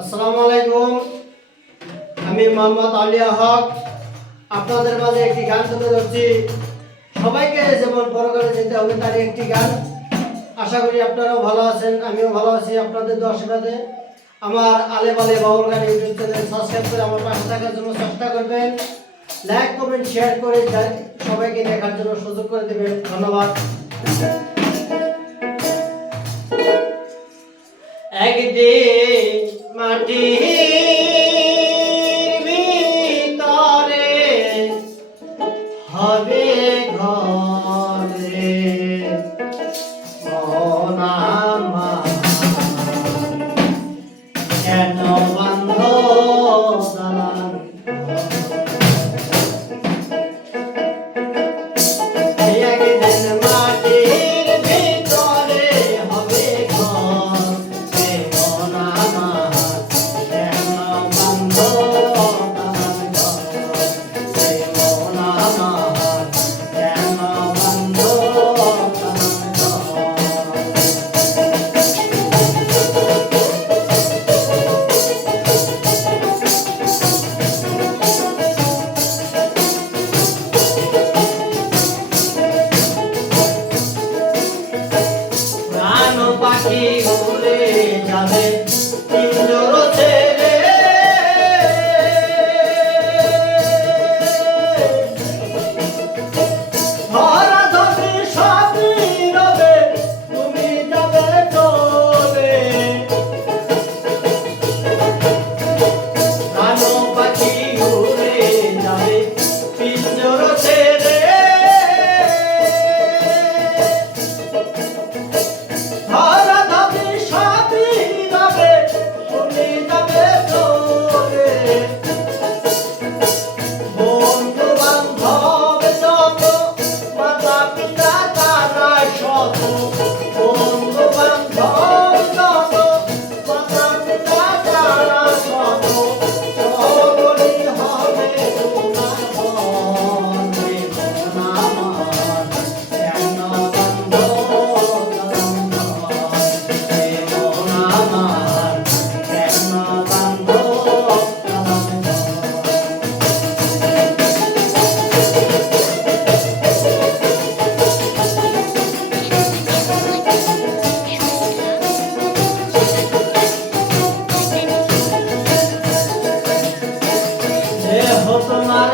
আসসালামু আলাইকুম। আমি মোহাম্মদ আলিয়া হক আপনাদের মাঝে একটি গান তুলে ধরছি। সবাইকে যেমন পরকালে যেতে হবে তার একটি গান। আশা করি আপনারাও ভালো আছেন, আমিও ভালো আছি আপনাদের আশীর্বাদে। আমার আলে বালে বাউল গান ইউটিউব চ্যানেল সাবস্ক্রাইব করে আমার পাশে থাকার জন্য চেষ্টা করবেন। লাইক কমেন্ট শেয়ার করে সবাইকে দেখার জন্য সুযোগ করে দেবেন। ধন্যবাদ। একদিন মাটির ভিতরে হবে ঘরে মন আমার কেন বান্ধ দালান একদিন মাটির ভিতরে হবে ঘর মন আমার কেন বান্ধ দালান মন আমার কেন বান্ধ প্রাণ পাখি উড়ে যাবে পিঞ্জর ছেড়ে ধরা ধরি সবই রবে তুমি যাবে চলে প্রাণ পাখি উড়ে যাবে পিঞ্জর ছেড়ে ধরা ধরি সবই রবে তুমি যাবে চলে বন্ধু বান্ধব যত মাতা পিতা তারা শত বন্ধু বান্ধব যত মাতা পিতা তারা শত সকলই হবে তোমার বন্ধে মন আমার কেন বান্ধ দালান মন আমার কেন বান্ধ দালান দেহ তোমার